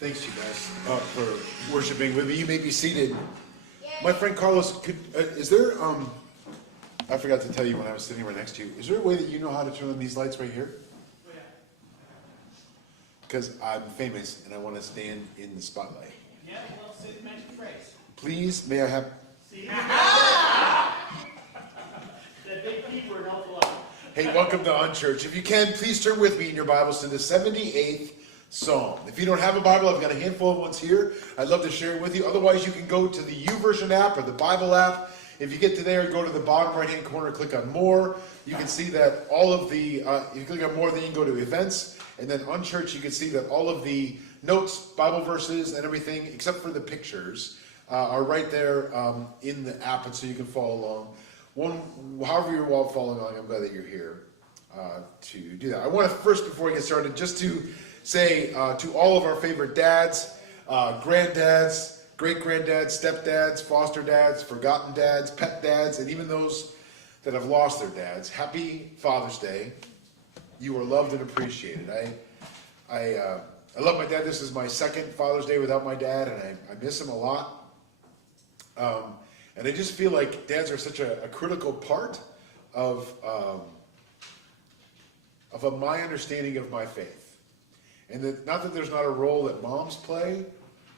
Thanks, you guys, for worshiping with me. You may be seated. My friend Carlos, is there, I forgot to tell you when I was sitting right next to you, is there a way that you know how to turn on these lights right here? Because I'm famous and I want to stand in the spotlight. Yeah, well, sit and mention phrase. Please, may I have... See? The big people are an awful lot. Hey, welcome to Unchurch. If you can, please turn with me in your Bibles to the 78th Psalm. If you don't have a Bible, I've got a handful of ones here. I'd love to share it with you. Otherwise, you can go to the YouVersion app or the Bible app. If you get to there, go to the bottom right-hand corner, click on More. You can see that all of the, if you click on More, then you can go to Events. And then on Church, you can see that all of the notes, Bible verses, and everything, except for the pictures, are right there in the app, and so you can follow along. However you're following along, I'm glad that you're here to do that. I want to first, before we get started, just to say to all of our favorite dads, granddads, great-granddads, stepdads, foster dads, forgotten dads, pet dads, and even those that have lost their dads, happy Father's Day. You are loved and appreciated. I love my dad. This is my second Father's Day without my dad, and I miss him a lot. And I just feel like dads are such a critical part of my understanding of my faith. And that, not that there's not a role that moms play,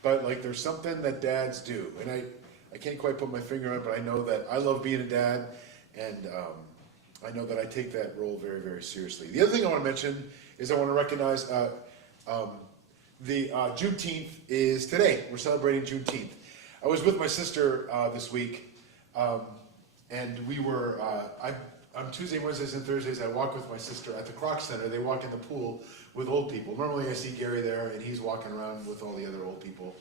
but like there's something that dads do. And I can't quite put my finger on it, but I know that I love being a dad, and I know that I take that role very, very seriously. The other thing I want to mention is I want to recognize the Juneteenth is today. We're celebrating Juneteenth. I was with my sister this week, and we were, on Tuesday, Wednesdays, and Thursdays, I walk with my sister at the Croc Center. They walk in the pool with old people. Normally I see Gary there, and he's walking around with all the other old people.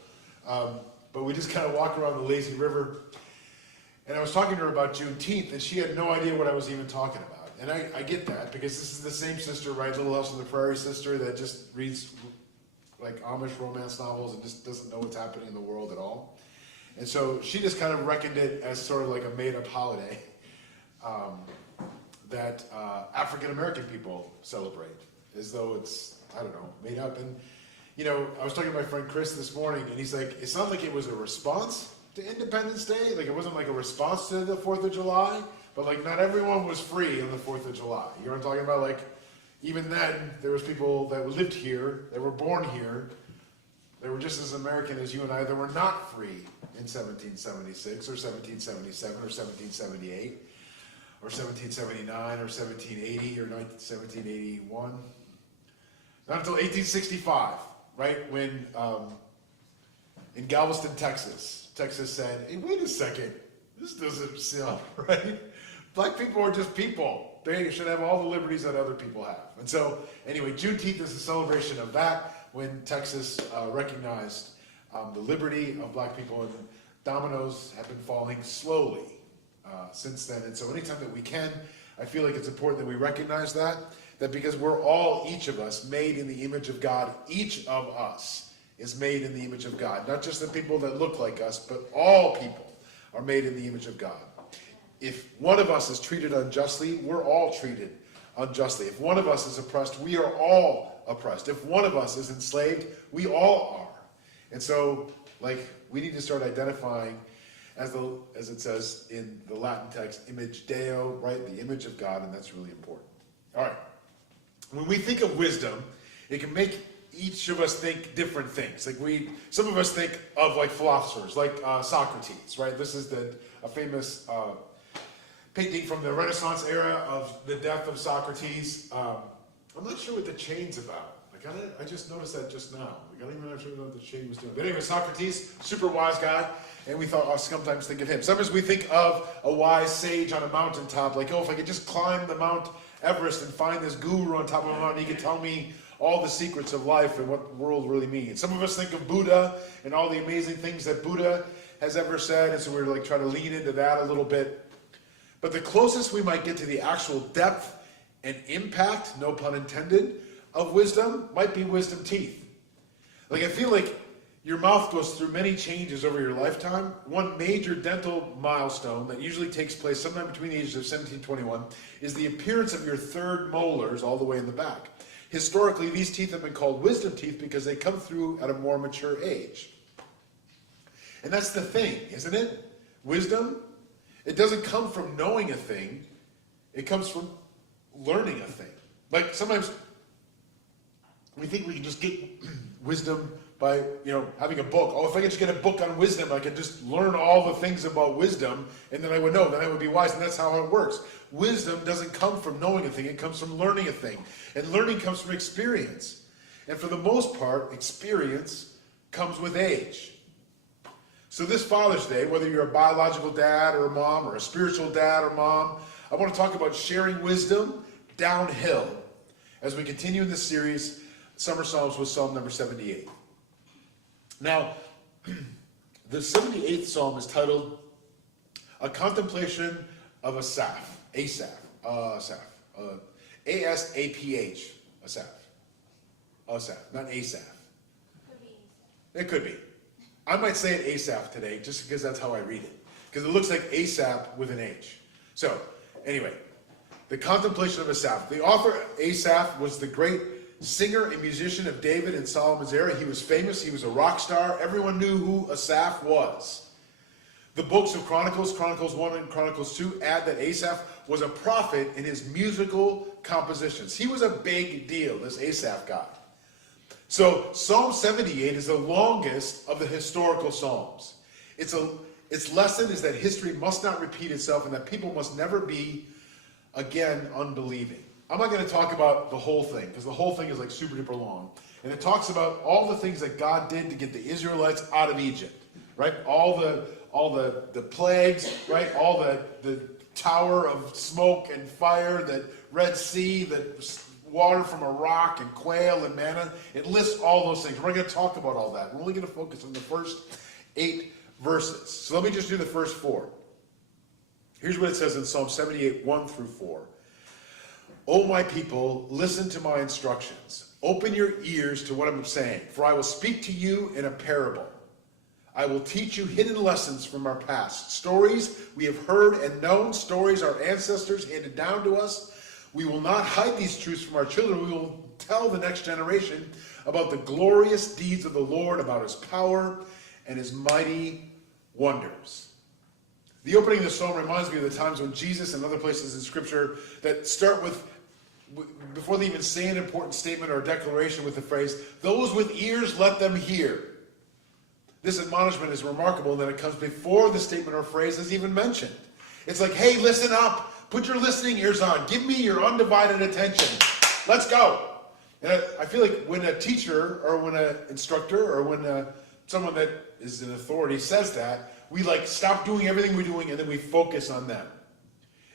But we just kind of walk around the lazy river. And I was talking to her about Juneteenth, and she had no idea what I was even talking about. And I get that, because this is the same sister, right? Little House on the Prairie sister that just reads like Amish romance novels and just doesn't know what's happening in the world at all. And so she just kind of reckoned it as sort of like a made-up holiday that African-American people celebrate, as though it's, I don't know, made up. And, you know, I was talking to my friend Chris this morning, and he's like, it's not like it was a response to Independence Day. Like, it wasn't like a response to the 4th of July, but like not everyone was free on the 4th of July. You know what I'm talking about? Like, even then, there was people that lived here, that were born here, they were just as American as you and I, that were not free in 1776 or 1777 or 1778 or 1779 or 1780 or 1781. Not until 1865, right, when in Galveston, Texas said, hey, wait a second, this doesn't sound right. Black people are just people. They should have all the liberties that other people have. And so, anyway, Juneteenth is a celebration of that, when Texas recognized the liberty of black people, and dominoes have been falling slowly since then. And so anytime that we can, I feel like it's important that we recognize that because we're all, each of us, made in the image of God. Each of us is made in the image of God. Not just the people that look like us, but all people are made in the image of God. If one of us is treated unjustly, we're all treated unjustly. If one of us is oppressed, we are all oppressed. If one of us is enslaved, we all are. And so, like, we need to start identifying, as it says in the Latin text, image Deo, right? The image of God, and that's really important. All right. When we think of wisdom, it can make each of us think different things. Like some of us think of like philosophers, like Socrates, right? This is a famous painting from the Renaissance era of the death of Socrates. I'm not sure what the chain's about. I just noticed that just now. I don't even know what the chain was doing. But anyway, Socrates, super wise guy, and we thought, sometimes think of him. Sometimes we think of a wise sage on a mountaintop, like, if I could just climb the Mount Everest and find this guru on top of a mountain, he could tell me all the secrets of life and what the world really means. Some of us think of Buddha and all the amazing things that Buddha has ever said, and so we're like trying to lean into that a little bit. But the closest we might get to the actual depth and impact, no pun intended, of wisdom might be wisdom teeth. Like, I feel like your mouth goes through many changes over your lifetime. One major dental milestone that usually takes place sometime between the ages of 17 and 21 is the appearance of your third molars all the way in the back. Historically, these teeth have been called wisdom teeth because they come through at a more mature age. And that's the thing, isn't it? Wisdom, it doesn't come from knowing a thing. It comes from learning a thing. Like sometimes we think we can just get wisdom by, having a book. Oh, if I could just get a book on wisdom, I could just learn all the things about wisdom, and then I would know, then I would be wise, and that's how it works. Wisdom doesn't come from knowing a thing, it comes from learning a thing. And learning comes from experience. And for the most part, experience comes with age. So this Father's Day, whether you're a biological dad or a mom, or a spiritual dad or mom, I want to talk about sharing wisdom downhill as we continue in this series, Summer Psalms, with Psalm number 78. Now, the 78th Psalm is titled A Contemplation of Asaph. Asaph. A-S-A-P-H. Asaph. Asaph, not Asaph. It could be. I might say it Asaph today, just because that's how I read it. Because it looks like Asaph with an H. So, anyway, the Contemplation of Asaph. The author, Asaph, was the great singer and musician of David in Solomon's era. He was famous. He was a rock star. Everyone knew who Asaph was. The books of Chronicles 1 and Chronicles 2, add that Asaph was a prophet in his musical compositions. He was a big deal, this Asaph guy. So Psalm 78 is the longest of the historical Psalms. Its lesson is that history must not repeat itself and that people must never be, again, unbelieving. I'm not going to talk about the whole thing, because the whole thing is like super duper long. And it talks about all the things that God did to get the Israelites out of Egypt, right? All the plagues, right? All the tower of smoke and fire, the Red Sea, the water from a rock and quail and manna. It lists all those things. We're going to talk about all that. We're only going to focus on the first 8 verses. So let me just do the first 4. Here's what it says in Psalm 78, 1 through 4. O my people, listen to my instructions. Open your ears to what I'm saying, for I will speak to you in a parable. I will teach you hidden lessons from our past, stories we have heard and known, stories our ancestors handed down to us. We will not hide these truths from our children. We will tell the next generation about the glorious deeds of the Lord, about his power and his mighty wonders. The opening of the psalm reminds me of the times when Jesus and other places in Scripture that start with, before they even say an important statement or declaration, with the phrase, those with ears, let them hear. This admonishment is remarkable in that it comes before the statement or phrase is even mentioned. It's like, hey, listen up. Put your listening ears on. Give me your undivided attention. Let's go. And I feel like when a teacher or when an instructor or when someone that is an authority says that, we stop doing everything we're doing and then we focus on them.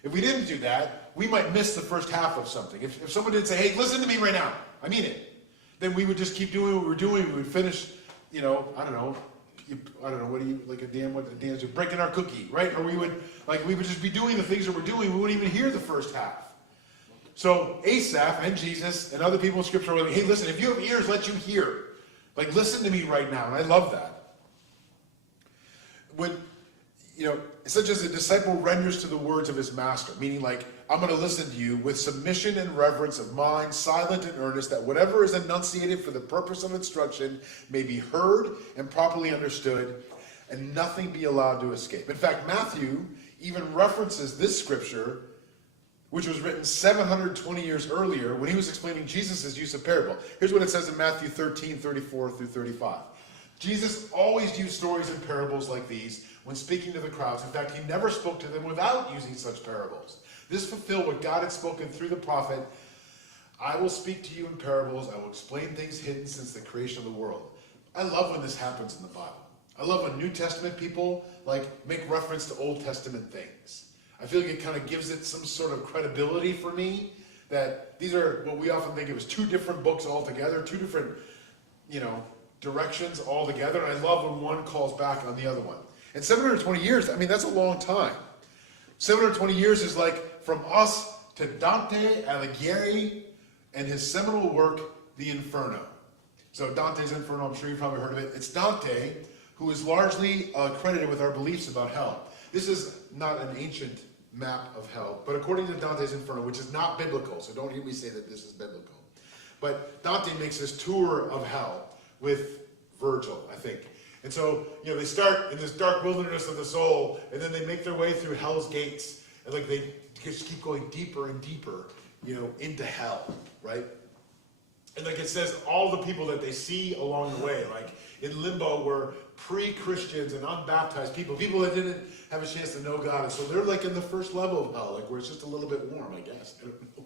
If we didn't do that, we might miss the first half of something. If someone did say, hey, listen to me right now, I mean it, then we would just keep doing what we're doing. We would finish, I don't know, what do you, like a dam, what the dam's do, breaking our cookie, right? Or we would just be doing the things that we're doing. We wouldn't even hear the first half. So Asaph and Jesus and other people in Scripture were like, hey, listen, if you have ears, let you hear. Listen to me right now. And I love that. When, such as a disciple renders to the words of his master, meaning I'm going to listen to you with submission and reverence of mind, silent and earnest, that whatever is enunciated for the purpose of instruction may be heard and properly understood, and nothing be allowed to escape. In fact, Matthew even references this scripture, which was written 720 years earlier, when he was explaining Jesus' use of parable. Here's what it says in Matthew 13, 34 through 35. Jesus always used stories and parables like these when speaking to the crowds. In fact, he never spoke to them without using such parables. This fulfilled what God had spoken through the prophet. I will speak to you in parables. I will explain things hidden since the creation of the world. I love when this happens in the Bible. I love when New Testament people make reference to Old Testament things. I feel like it kind of gives it some sort of credibility for me that these are what we often think of as 2 different books altogether, 2 different, directions altogether. And I love when one calls back on the other one. And 720 years, that's a long time. 720 years is from us to Dante Alighieri and his seminal work, The Inferno. So Dante's Inferno, I'm sure you've probably heard of it. It's Dante who is largely credited with our beliefs about hell. This is not an ancient map of hell, but according to Dante's Inferno, which is not biblical, so don't hear me say that this is biblical. But Dante makes this tour of hell with Virgil, I think. And so, they start in this dark wilderness of the soul, and then they make their way through hell's gates, and like they just keep going deeper and deeper, into hell, right? And like it says, all the people that they see along the way, like in limbo, were pre-Christians and unbaptized people that didn't have a chance to know God. And so they're like in the first level of hell, like where it's just a little bit warm, I guess. I don't know.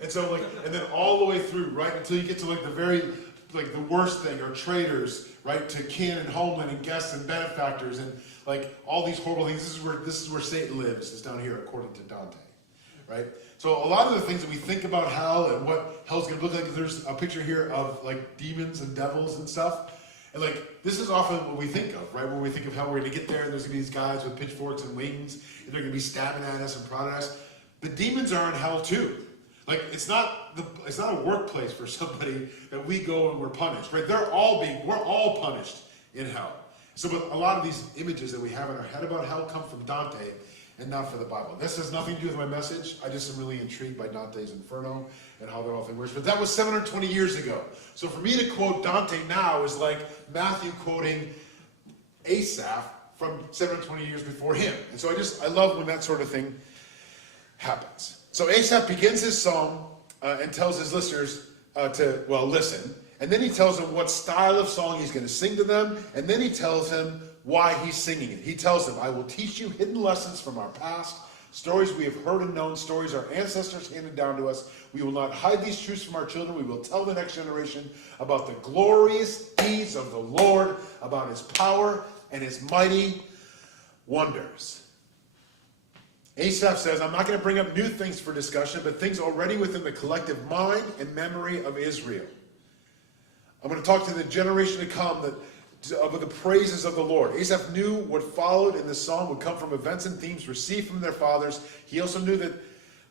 And so and then all the way through, right, until you get to like the worst thing, are traitors, right, to kin and homeland and guests and benefactors and like all these horrible things. This is where Satan lives, is down here, according to Dante, right? So a lot of the things that we think about hell and what hell's going to look like, there's a picture here of like demons and devils and stuff. And like, this is often what we think of, right? When we think of hell, we're going to get there and there's going to be these guys with pitchforks and wings and they're going to be stabbing at us and prodding us. The demons are in hell too. Like, it's not a workplace for somebody that we go and we're punished, right? we're all punished in hell. So but a lot of these images that we have in our head about hell come from Dante and not for the Bible. This has nothing to do with my message. I just am really intrigued by Dante's Inferno and how that all thing works. But that was 720 years ago. So for me to quote Dante now is like Matthew quoting Asaph from 720 years before him. And so I love when that sort of thing happens. So Asaph begins his psalm and tells his listeners to listen. And then he tells them what style of song he's going to sing to them. And then he tells them why he's singing it. He tells them, I will teach you hidden lessons from our past, stories we have heard and known, stories our ancestors handed down to us. We will not hide these truths from our children. We will tell the next generation about the glorious deeds of the Lord, about his power and his mighty wonders. Asaph says, I'm not going to bring up new things for discussion, but things already within the collective mind and memory of Israel. I'm going to talk to the generation to come of the praises of the Lord. Asaph knew what followed in the psalm would come from events and themes received from their fathers. He also knew that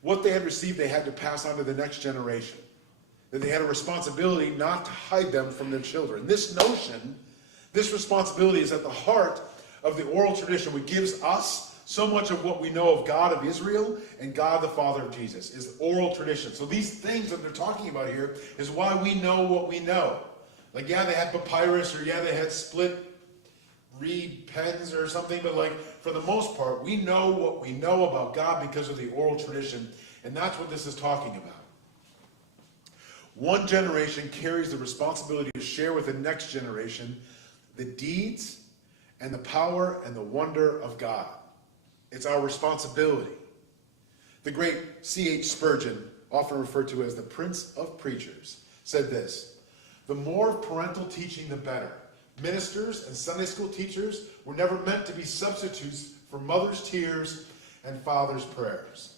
what they had received they had to pass on to the next generation. That they had a responsibility not to hide them from their children. This responsibility is at the heart of the oral tradition, which gives us so much of what we know of God of Israel and God the Father of Jesus, is oral tradition. So these things that they're talking about here is why we know what we know. Like, yeah, they had papyrus, or yeah, they had split reed pens or something, but like, for the most part, we know what we know about God because of the oral tradition, and that's what this is talking about. One generation carries the responsibility to share with the next generation the deeds and the power and the wonder of God. It's our responsibility. The great C.H. Spurgeon, often referred to as the Prince of Preachers, said this: the more parental teaching, the better. Ministers and Sunday school teachers were never meant to be substitutes for mother's tears and father's prayers.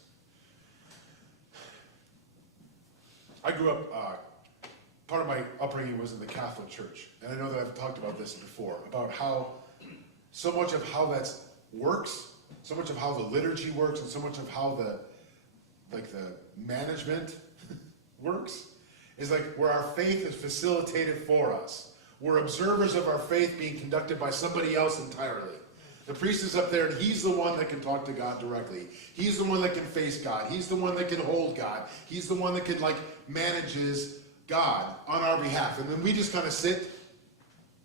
I grew up, part of my upbringing was in the Catholic Church. And I know that I've talked about this before, about how so much of how that works, so much of how the liturgy works, and so much of how the management works, is like where our faith is facilitated for us. We're observers of our faith being conducted by somebody else entirely. The priest is up there and he's the one that can talk to God directly. He's the one that can face God. He's the one that can hold God. He's the one that can manages God on our behalf. And then we just kind of sit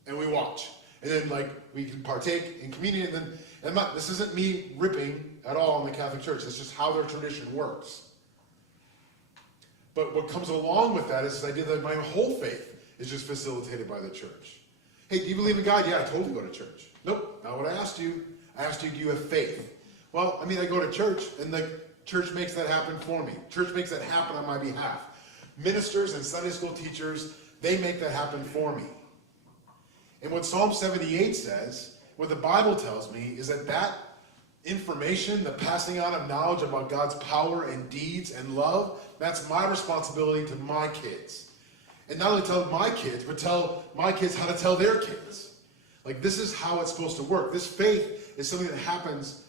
and we watch. And then we can partake in communion. And then, this isn't me ripping at all on the Catholic Church. It's just how their tradition works. But what comes along with that is this idea that my whole faith is just facilitated by the church. Hey, do you believe in God? Yeah, I totally go to church. Nope, not what I asked you. I asked you, do you have faith? Well, I go to church, and the church makes that happen for me. Church makes that happen on my behalf. Ministers and Sunday school teachers, they make that happen for me. And what Psalm 78 says, what the Bible tells me, is that information, the passing on of knowledge about God's power and deeds and love, that's my responsibility to my kids. And not only tell my kids, but tell my kids how to tell their kids. This is how it's supposed to work. This faith is something that happens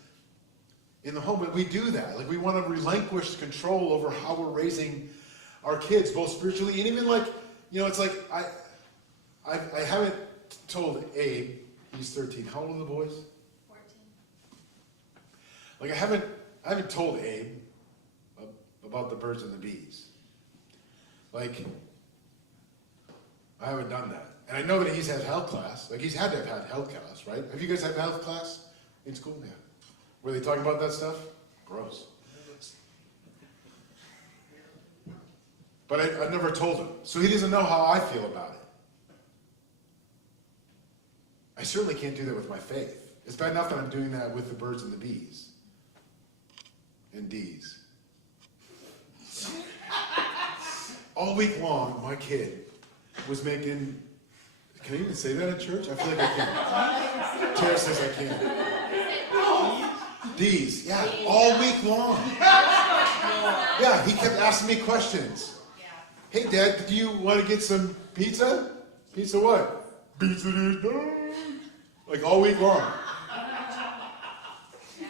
in the home, but we do that. We want to relinquish control over how we're raising our kids, both spiritually and even it's I haven't told Abe, he's 13. How old are the boys? 14. I haven't told Abe about the birds and the bees. I haven't done that. And I know that he's had health class. Like, he's had to have had health class, right? Have you guys had health class in school? Yeah. Were they talking about that stuff? Gross. But I never told him. So he doesn't know how I feel about it. I certainly can't do that with my faith. It's bad enough that I'm doing that with the birds and the bees. And D's. All week long, my kid was making... Can I even say that in church? I feel like I can't. Tara says I can't. D's. Yeah, all week long. Yeah, he kept asking me questions. Hey, Dad, do you want to get some pizza? Pizza what? Pizza is done. Like all week long. Yeah,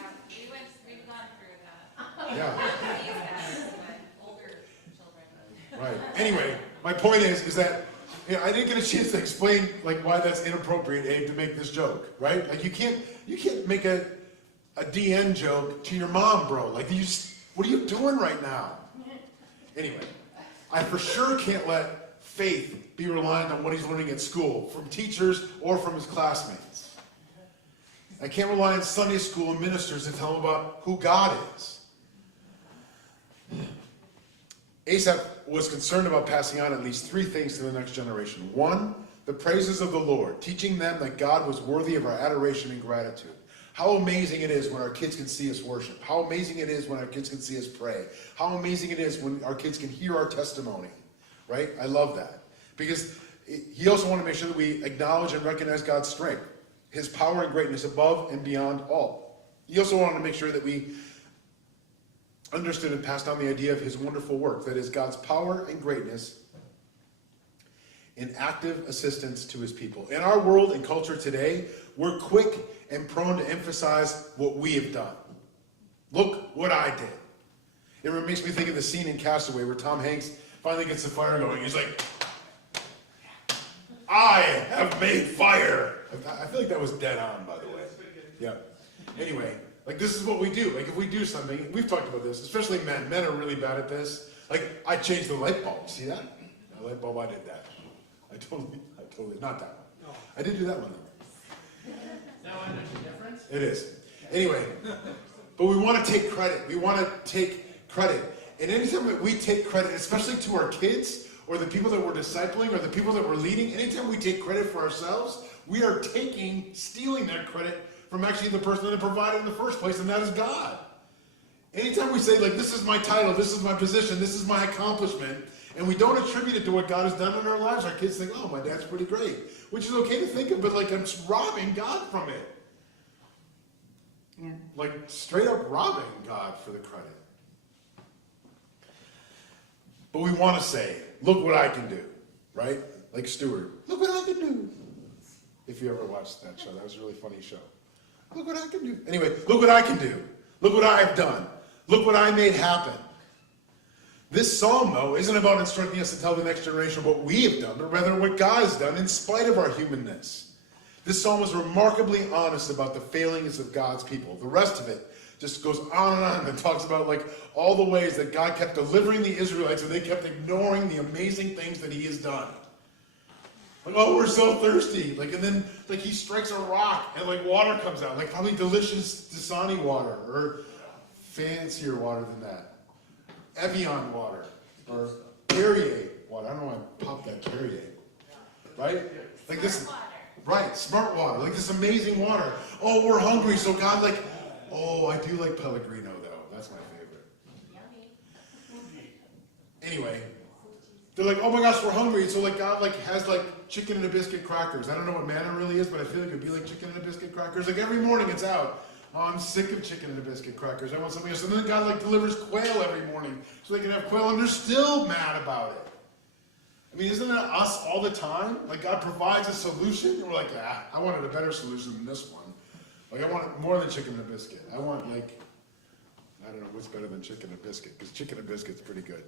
we've gone through that. Yeah. These guys, but older children. Right. Anyway, my point is that I didn't get a chance to explain like why that's inappropriate, Abe, to make this joke, right? Like you can't make a DN joke to your mom, bro. Like what are you doing right now? Anyway, I for sure can't let faith be reliant on what he's learning at school from teachers or from his classmates. I can't rely on Sunday school and ministers to tell him about who God is. Asaph was concerned about passing on at least three things to the next generation. One, the praises of the Lord, teaching them that God was worthy of our adoration and gratitude. How amazing it is when our kids can see us worship. How amazing it is when our kids can see us pray. How amazing it is when our kids can hear our testimony, right? I love that. Because he also wanted to make sure that we acknowledge and recognize God's strength, his power and greatness above and beyond all. He also wanted to make sure that we understood and passed on the idea of his wonderful work, that is God's power and greatness in active assistance to his people. In our world and culture today, we're quick and prone to emphasize what we have done. Look what I did. It makes me think of the scene in Castaway where Tom Hanks finally gets the fire going. He's like, I have made fire. I feel like that was dead on, by the way. Yeah. Anyway, like this is what we do. Like if we do something, we've talked about this, especially men. Men are really bad at this. Like I changed the light bulb. See that? The light bulb, I did that. I totally, not that one. I did do that one though. Now I know the difference. It is. Anyway, but we want to take credit. We want to take credit. And anytime that we take credit, especially to our kids or the people that we're discipling or the people that we're leading, anytime we take credit for ourselves, we are stealing that credit from actually the person that provided in the first place, and that is God. Anytime we say, like, this is my title, this is my position, this is my accomplishment, and we don't attribute it to what God has done in our lives, our kids think, oh, my dad's pretty great. Which is okay to think of, but like I'm robbing God from it. Like straight up robbing God for the credit. But we want to say, look what I can do, right? Like Stewart, look what I can do. If you ever watched that show, that was a really funny show. Look what I can do. Anyway, look what I can do. Look what I have done. Look what I made happen. This psalm, though, isn't about instructing us to tell the next generation what we have done, but rather what God has done in spite of our humanness. This psalm is remarkably honest about the failings of God's people. The rest of it just goes on and talks about like all the ways that God kept delivering the Israelites and they kept ignoring the amazing things that he has done. Like, oh, we're so thirsty. Like, and then like he strikes a rock and like water comes out, like probably delicious Dasani water or fancier water than that. Evian water or Perrier water. I don't know why I popped that Perrier. Right? Like this. Right, smart water. Like this amazing water. Oh, we're hungry, so God like, oh, I do like Pellegrino though. That's my favorite. Yummy. Anyway, they're like, oh my gosh, we're hungry. So like God like has like chicken and a biscuit crackers. I don't know what manna really is, but I feel like it'd be like chicken and a biscuit crackers. Like every morning it's out. Oh, I'm sick of chicken and a biscuit crackers. I want something else. And then God like delivers quail every morning so they can have quail, and they're still mad about it. I mean, isn't that us all the time? Like God provides a solution, and we're like, I wanted a better solution than this one. Like I want more than chicken and a biscuit. I want like, I don't know what's better than chicken and biscuit, because chicken and biscuit's pretty good.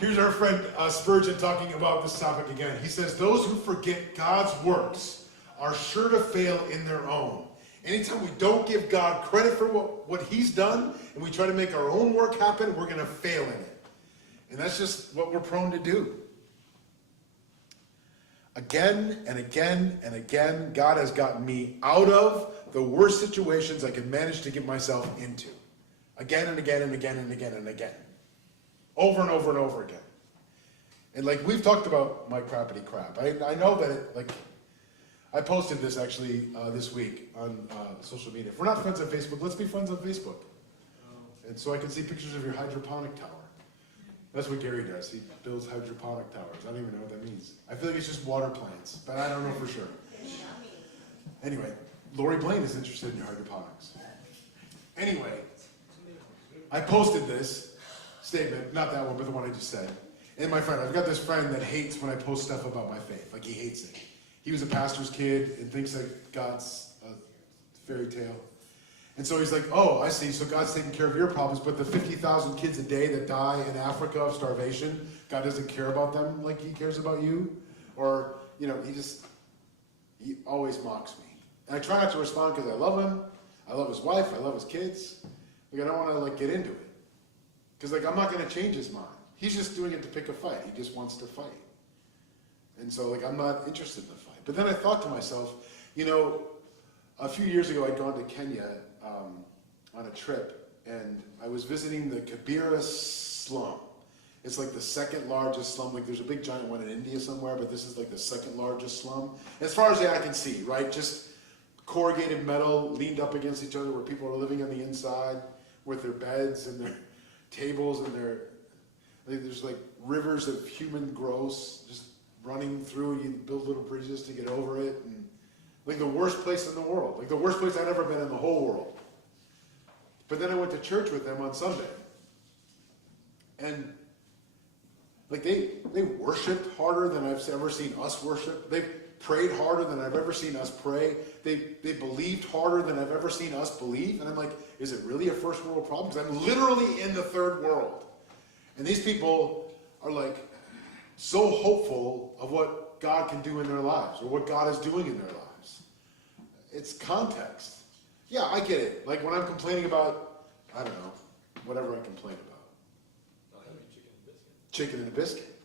Here's our friend Spurgeon talking about this topic again. He says, those who forget God's works are sure to fail in their own. Anytime we don't give God credit for what he's done, and we try to make our own work happen, we're going to fail in it. And that's just what we're prone to do. Again and again and again, God has gotten me out of the worst situations I could manage to get myself into. Again and again and again and again and again. Over and over and over again. And like we've talked about my crappity crap. I know that it, like, I posted this actually this week on social media. If we're not friends on Facebook, let's be friends on Facebook. And so I can see pictures of your hydroponic tower. That's what Gary does. He builds hydroponic towers. I don't even know what that means. I feel like it's just water plants, but I don't know for sure. Anyway, Lori Blaine is interested in hydroponics. Anyway, I posted this statement, not that one, but the one I just said. And my friend, I've got this friend that hates when I post stuff about my faith. Like, he hates it. He was a pastor's kid and thinks that God's a fairy tale. And so he's like, oh, I see, so God's taking care of your problems, but the 50,000 kids a day that die in Africa of starvation, God doesn't care about them like he cares about you? Or, you know, he always mocks me. And I try not to respond because I love him, I love his wife, I love his kids. Like, I don't want to, like, get into it. Because, like, I'm not going to change his mind. He's just doing it to pick a fight. He just wants to fight. And so, like, I'm not interested in the fight. But then I thought to myself, you know, a few years ago I'd gone to Kenya on a trip, and I was visiting the Kibera slum. It's like the second largest slum. Like, there's a big giant one in India somewhere, but this is like the second largest slum. As far as the eye can see, right? Just corrugated metal leaned up against each other where people are living on the inside with their beds and their tables and their, like, there's like rivers of human gross just running through, and you build little bridges to get over it. And like the worst place in the world. Like the worst place I'd ever been in the whole world. But then I went to church with them on Sunday. And like they worshiped harder than I've ever seen us worship. They prayed harder than I've ever seen us pray. They believed harder than I've ever seen us believe. And I'm like, is it really a first world problem? Because I'm literally in the third world. And these people are like so hopeful of what God can do in their lives, or what God is doing in their lives. It's context. Yeah, I get it. Like when I'm complaining about, I don't know, whatever I complain about. Not having chicken and biscuit. Chicken and a biscuit.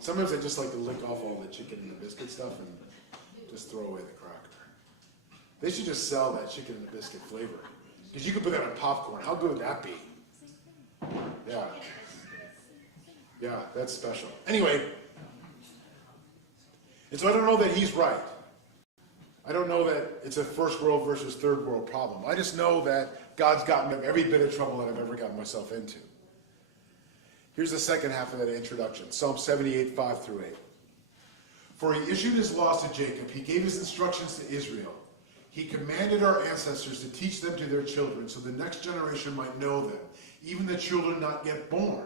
Sometimes I just like to lick off all the chicken and the biscuit stuff and just throw away the cracker. They should just sell that chicken and the biscuit flavor. Because you could put that on popcorn. How good would that be? Yeah. Yeah, that's special. Anyway, and so I don't know that he's right. I don't know that it's a first world versus third world problem. I just know that God's gotten me every bit of trouble that I've ever gotten myself into. Here's the second half of that introduction. Psalm 78, 5 through 8. For he issued his laws to Jacob. He gave his instructions to Israel. He commanded our ancestors to teach them to their children, so the next generation might know them, even the children not yet born.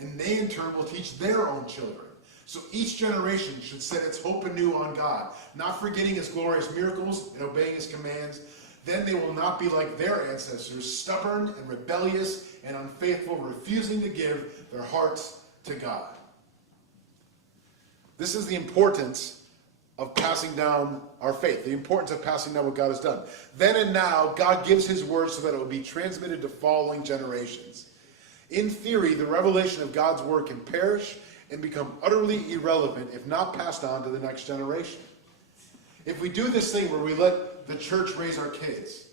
And they in turn will teach their own children. So each generation should set its hope anew on God, not forgetting his glorious miracles and obeying his commands. Then they will not be like their ancestors, stubborn and rebellious and unfaithful, refusing to give their hearts to God. This is the importance of passing down our faith, the importance of passing down what God has done. Then and now, God gives his word so that it will be transmitted to following generations. In theory, the revelation of God's word can perish and become utterly irrelevant if not passed on to the next generation. If we do this thing where we let the church raise our kids,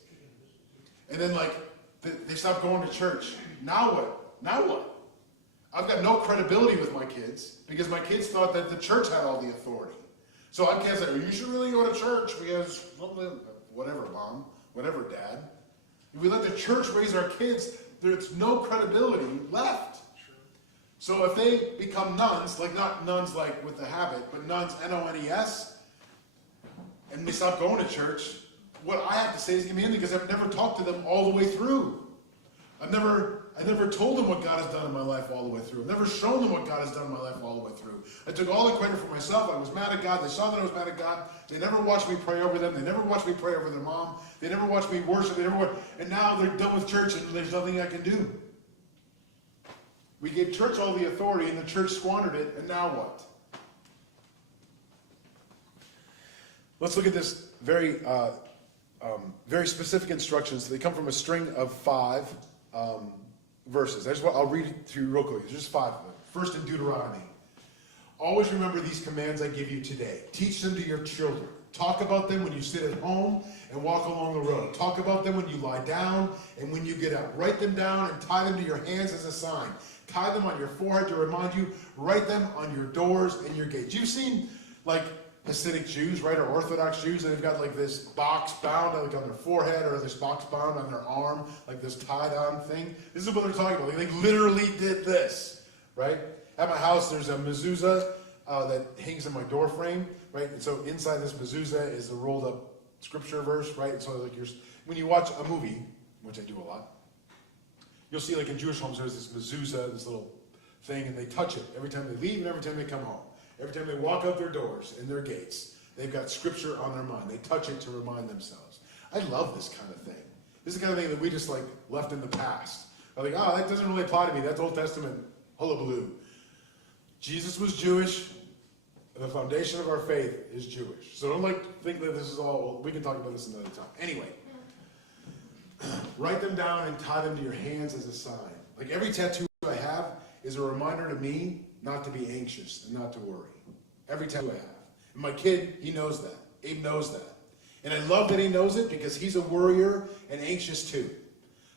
and then like they stop going to church, now what? Now what? I've got no credibility with my kids because my kids thought that the church had all the authority. So I can't say, you should really go to church because whatever, mom, whatever, dad. If we let the church raise our kids, there's no credibility left. So if they become nuns, like not nuns like with the habit, but nuns, N-O-N-E-S, and they stop going to church, what I have to say is give me in because I've never talked to them all the way through. I never told them what God has done in my life all the way through. I've never shown them what God has done in my life all the way through. I took all the credit for myself. I was mad at God. They saw that I was mad at God. They never watched me pray over them. They never watched me pray over their mom. They never watched me worship. And now they're done with church and there's nothing I can do. We gave church all the authority and the church squandered it, and now what? Let's look at this very specific instructions. They come from a string of 5 verses. I'll read it to you real quick. There's just 5 of them. First in Deuteronomy. Always remember these commands I give you today. Teach them to your children. Talk about them when you sit at home and walk along the road. Talk about them when you lie down and when you get up. Write them down and tie them to your hands as a sign. Tie them on your forehead to remind you. Write them on your doors and your gates. You've seen like Hasidic Jews, right, or Orthodox Jews, and they've got like this box bound like on their forehead or this box bound on their arm, like this tied on thing. This is what they're talking about. They literally did this, right? At my house, there's a mezuzah that hangs in my door frame, right? And so inside this mezuzah is a rolled up scripture verse, right? And so like when you watch a movie, which I do a lot, you'll see like in Jewish homes there's this mezuzah, this little thing, and they touch it every time they leave and every time they come home. Every time they walk out their doors and their gates, they've got scripture on their mind. They touch it to remind themselves. I love this kind of thing. This is the kind of thing that we just like left in the past. I'm like, oh, that doesn't really apply to me. That's Old Testament hullabaloo. Jesus was Jewish, and the foundation of our faith is Jewish. So don't think that this is all, well, we can talk about this another time. Anyway, write them down and tie them to your hands as a sign. Like every tattoo I have is a reminder to me not to be anxious and not to worry. Every tattoo I have. And my kid, he knows that. Abe knows that. And I love that he knows it because he's a worrier and anxious too.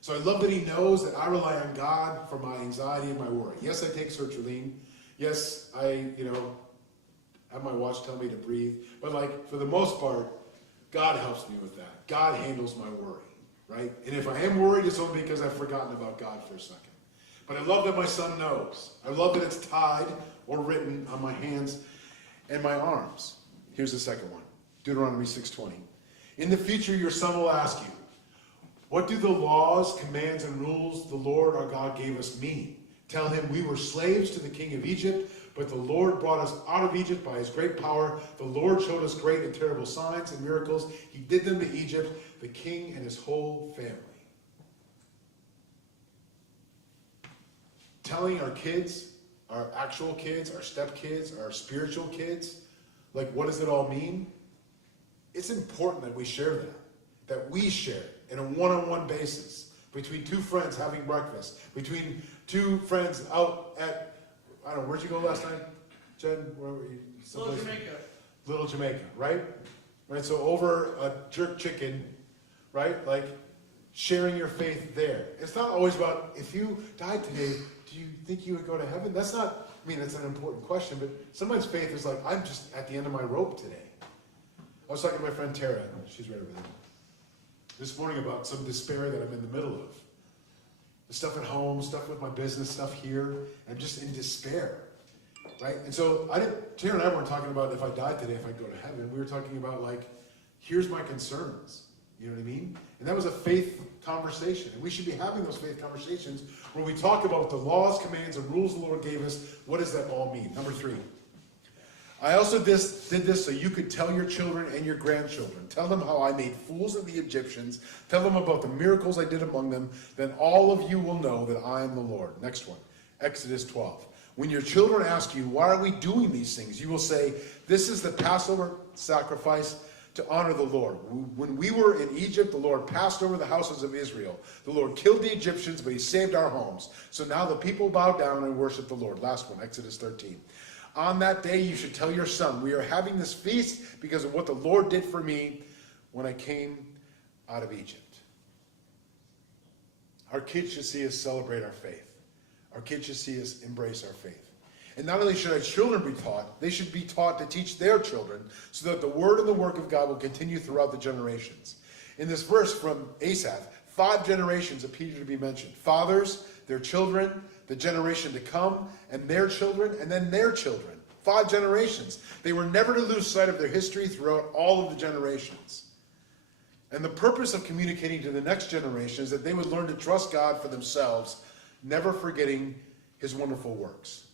So I love that he knows that I rely on God for my anxiety and my worry. Yes, I take sertraline. Yes, I, have my watch tell me to breathe. But like, for the most part, God helps me with that. God handles my worry, right? And if I am worried, it's only because I've forgotten about God for a second. But I love that my son knows. I love that it's tied or written on my hands and my arms. Here's the second one. Deuteronomy 6:20. In the future, your son will ask you, what do the laws, commands, and rules the Lord our God gave us mean? Tell him we were slaves to the king of Egypt, but the Lord brought us out of Egypt by his great power. The Lord showed us great and terrible signs and miracles. He did them to Egypt, the king and his whole family. Telling our kids, our actual kids, our stepkids, our spiritual kids, like what does it all mean? It's important that we share that we share in a one-on-one basis between two friends having breakfast, between two friends out at, I don't know, where'd you go last night, Jen? Where were you? Little Jamaica. Little Jamaica, right? Right, so over a jerk chicken, right? Like sharing your faith there. It's not always about, if you died today, do you think you would go to heaven? That's not, I mean, that's an important question, but sometimes faith is like, I'm just at the end of my rope today. I was talking to my friend Tara, she's right over there, this morning about some despair that I'm in the middle of. The stuff at home, stuff with my business, stuff here. I'm just in despair, right? And so Tara and I weren't talking about if I died today, if I'd go to heaven. We were talking about like, here's my concerns. You know what I mean? And that was a faith conversation. And we should be having those faith conversations where we talk about the laws, commands, and rules the Lord gave us. What does that all mean? Number 3. I also did this so you could tell your children and your grandchildren. Tell them how I made fools of the Egyptians. Tell them about the miracles I did among them. Then all of you will know that I am the Lord. Next one, Exodus 12. When your children ask you, why are we doing these things? You will say, this is the Passover sacrifice to honor the Lord. When we were in Egypt, the Lord passed over the houses of Israel. The Lord killed the Egyptians, but he saved our homes. So now the people bow down and worship the Lord. Last one, Exodus 13. On that day you should tell your son, we are having this feast because of what the Lord did for me when I came out of Egypt. Our kids should see us celebrate our faith. Our kids should see us embrace our faith. And not only should our children be taught, they should be taught to teach their children so that the word and the work of God will continue throughout the generations. In this verse from Asaph, 5 generations appear to be mentioned. Fathers, their children, the generation to come, and their children, and then their children. 5 generations. They were never to lose sight of their history throughout all of the generations. And the purpose of communicating to the next generation is that they would learn to trust God for themselves, never forgetting his wonderful works.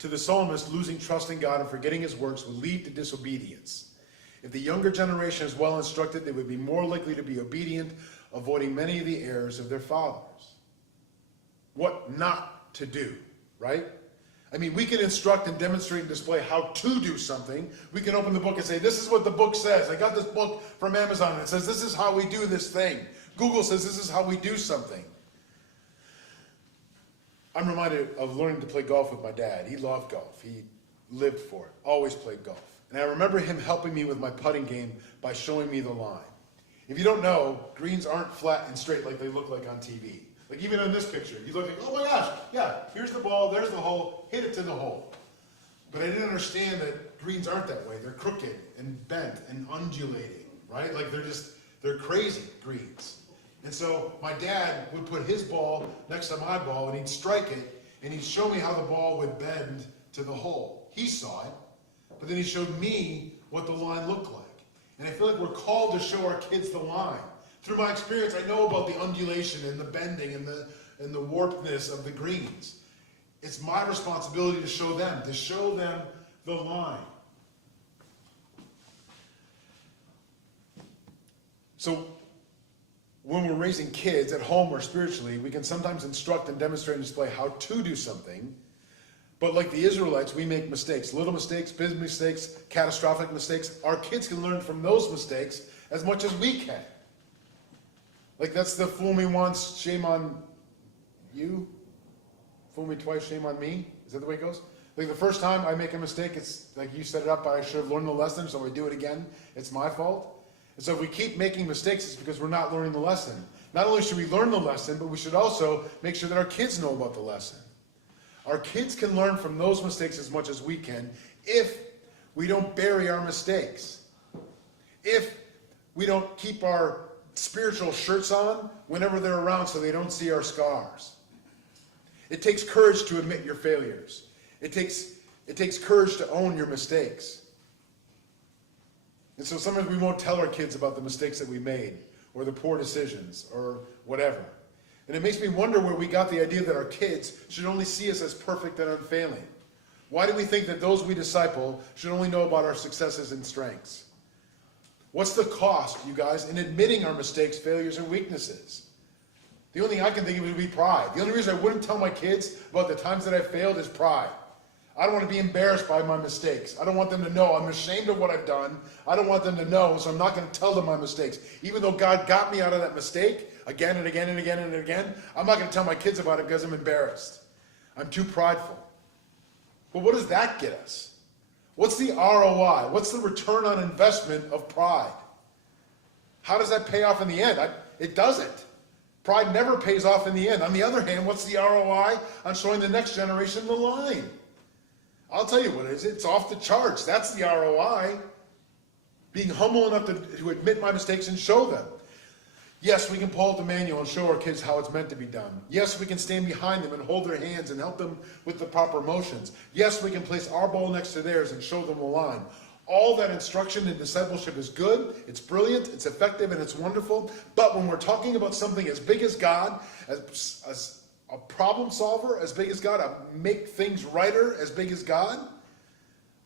To the psalmist, losing trust in God and forgetting his works would lead to disobedience. If the younger generation is well instructed, they would be more likely to be obedient, avoiding many of the errors of their fathers. What not to do, right? I mean, we can instruct and demonstrate and display how to do something. We can open the book and say, this is what the book says. I got this book from Amazon and it says, this is how we do this thing. Google says, this is how we do something. I'm reminded of learning to play golf with my dad. He loved golf. He lived for it, always played golf. And I remember him helping me with my putting game by showing me the line. If you don't know, greens aren't flat and straight like they look like on TV. Like even in this picture, you look like, oh my gosh, yeah, here's the ball, there's the hole, hit it to the hole. But I didn't understand that greens aren't that way. They're crooked and bent and undulating, right? Like they're crazy greens. And so my dad would put his ball next to my ball and he'd strike it and he'd show me how the ball would bend to the hole. He saw it, but then he showed me what the line looked like. And I feel like we're called to show our kids the line. Through my experience, I know about the undulation and the bending and the warpedness of the greens. It's my responsibility to show them the line. So when we're raising kids at home or spiritually, we can sometimes instruct and demonstrate and display how to do something. But like the Israelites, we make mistakes. Little mistakes, big mistakes, catastrophic mistakes. Our kids can learn from those mistakes as much as we can. Like that's the fool me once, shame on you. Fool me twice, shame on me. Is that the way it goes? Like the first time I make a mistake, it's like you set it up, I should have learned the lesson, so I do it again. It's my fault. And so if we keep making mistakes, it's because we're not learning the lesson. Not only should we learn the lesson, but we should also make sure that our kids know about the lesson. Our kids can learn from those mistakes as much as we can if we don't bury our mistakes. If we don't keep our spiritual shirts on whenever they're around so they don't see our scars. It takes courage to admit your failures. It takes courage to own your mistakes. And so sometimes we won't tell our kids about the mistakes that we made or the poor decisions or whatever. And it makes me wonder where we got the idea that our kids should only see us as perfect and unfailing. Why do we think that those we disciple should only know about our successes and strengths? What's the cost, you guys, in admitting our mistakes, failures, and weaknesses? The only thing I can think of would be pride. The only reason I wouldn't tell my kids about the times that I failed is pride. I don't want to be embarrassed by my mistakes. I don't want them to know. I'm ashamed of what I've done. I don't want them to know, so I'm not going to tell them my mistakes. Even though God got me out of that mistake again and again and again and again, I'm not going to tell my kids about it because I'm embarrassed. I'm too prideful. But what does that get us? What's the ROI? What's the return on investment of pride? How does that pay off in the end? It doesn't. Pride never pays off in the end. On the other hand, what's the ROI on showing the next generation the line? I'll tell you what it is. It's off the charts. That's the ROI. Being humble enough to admit my mistakes and show them. Yes, we can pull out the manual and show our kids how it's meant to be done. Yes, we can stand behind them and hold their hands and help them with the proper motions. Yes, we can place our ball next to theirs and show them the line. All that instruction and discipleship is good, it's brilliant, it's effective, and it's wonderful. But when we're talking about something as big as God, as a problem solver as big as God, a make things righter as big as God,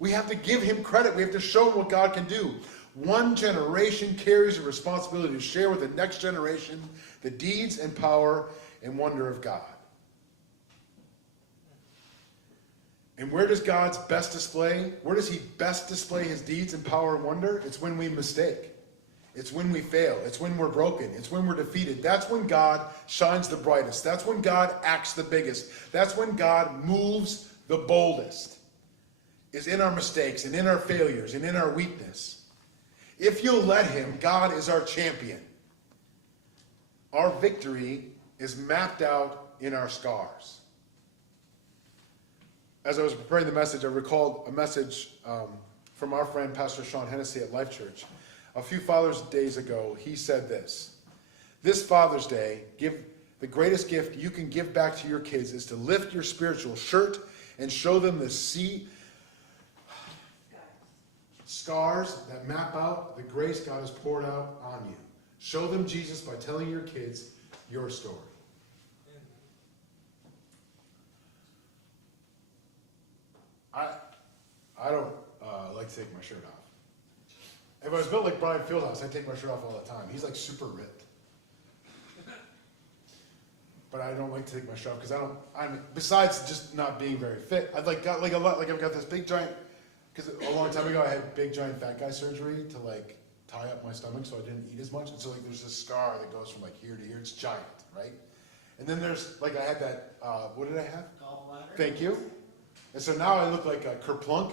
we have to give him credit. We have to show him what God can do. One generation carries a responsibility to share with the next generation the deeds and power and wonder of God. And where does God's best display? Where does he best display his deeds and power and wonder? It's when we mistake. It's when we fail. It's when we're broken. It's when we're defeated. That's when God shines the brightest. That's when God acts the biggest. That's when God moves the boldest. Is in our mistakes and in our failures and in our weakness. If you'll let him, God is our champion. Our victory is mapped out in our scars. As I was preparing the message, I recalled a message from our friend Pastor Sean Hennessy at Life Church. A few Father's Days ago, he said this: this Father's Day, give the greatest gift you can give back to your kids is to lift your spiritual shirt and show them the scars that map out the grace God has poured out on you. Show them Jesus by telling your kids your story. I don't like to take my shirt off. If I was built like Brian Fieldhouse, I'd take my shirt off all the time. He's like super ripped. But I don't like to take my shirt off because besides just not being very fit, I've got this big giant, because a long time ago I had big giant fat guy surgery to like tie up my stomach so I didn't eat as much. And so like there's this scar that goes from like here to here. It's giant, right? And then there's, like, I had that, what did I have? Gallbladder? Thank you. And so now I look like a Kerplunk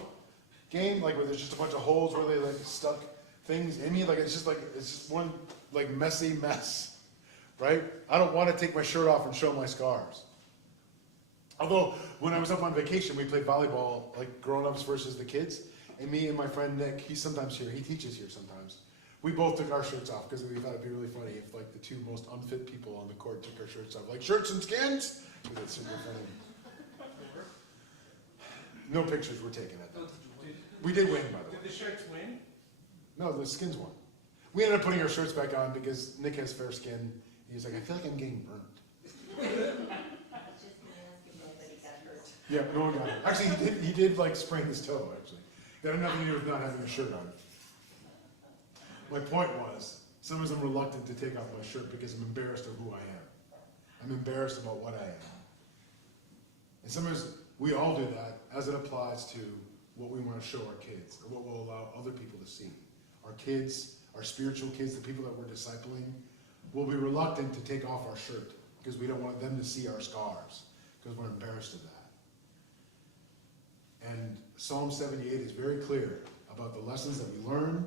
game, like where there's just a bunch of holes where they like stuck things in me. Like it's just one like messy mess, right? I don't want to take my shirt off and show my scars. Although when I was up on vacation, we played volleyball, like grown-ups versus the kids. And me and my friend Nick, he's sometimes here. He teaches here sometimes. We both took our shirts off because we thought it'd be really funny if like the two most unfit people on the court took our shirts off, like shirts and skins. That's super funny. No pictures were taken at that. We did win, by the way. Did the shirts win? No, the skins won. We ended up putting our shirts back on because Nick has fair skin. He was like, I feel like I'm getting burnt. I was just gonna ask if anybody got hurt. Yeah, no one got it. Actually, he did like sprain his toe, actually. That had nothing to do with not having a shirt on. My point was, sometimes I'm reluctant to take off my shirt because I'm embarrassed of who I am. I'm embarrassed about what I am. And sometimes we all do that as it applies to what we want to show our kids, or what we'll allow other people to see. Our kids, our spiritual kids, the people that we're discipling, will be reluctant to take off our shirt because we don't want them to see our scars, because we're embarrassed of that. And Psalm 78 is very clear about the lessons that we learn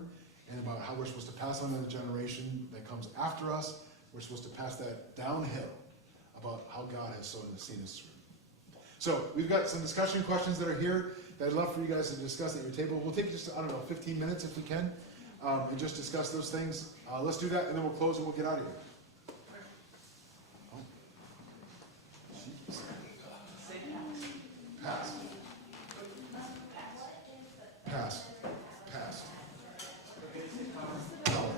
and about how we're supposed to pass on to the generation that comes after us. We're supposed to pass that downhill about how God has seen us through. So we've got some discussion questions that are here that I'd love for you guys to discuss at your table. We'll take just, 15 minutes if we can, and just discuss those things. Let's do that, and then we'll close and we'll get out of here. Oh. Jeez. Pass. Pass. Pass. Power.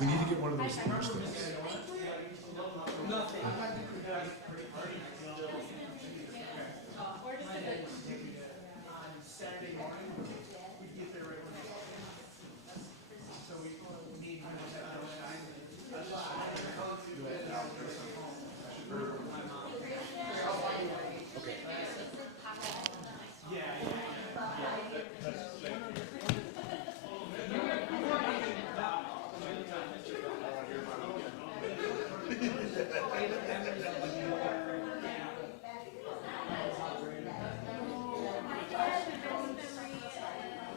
We need to get one of those image things. On Saturday morning, we get there right when it's. So we need to have that outside.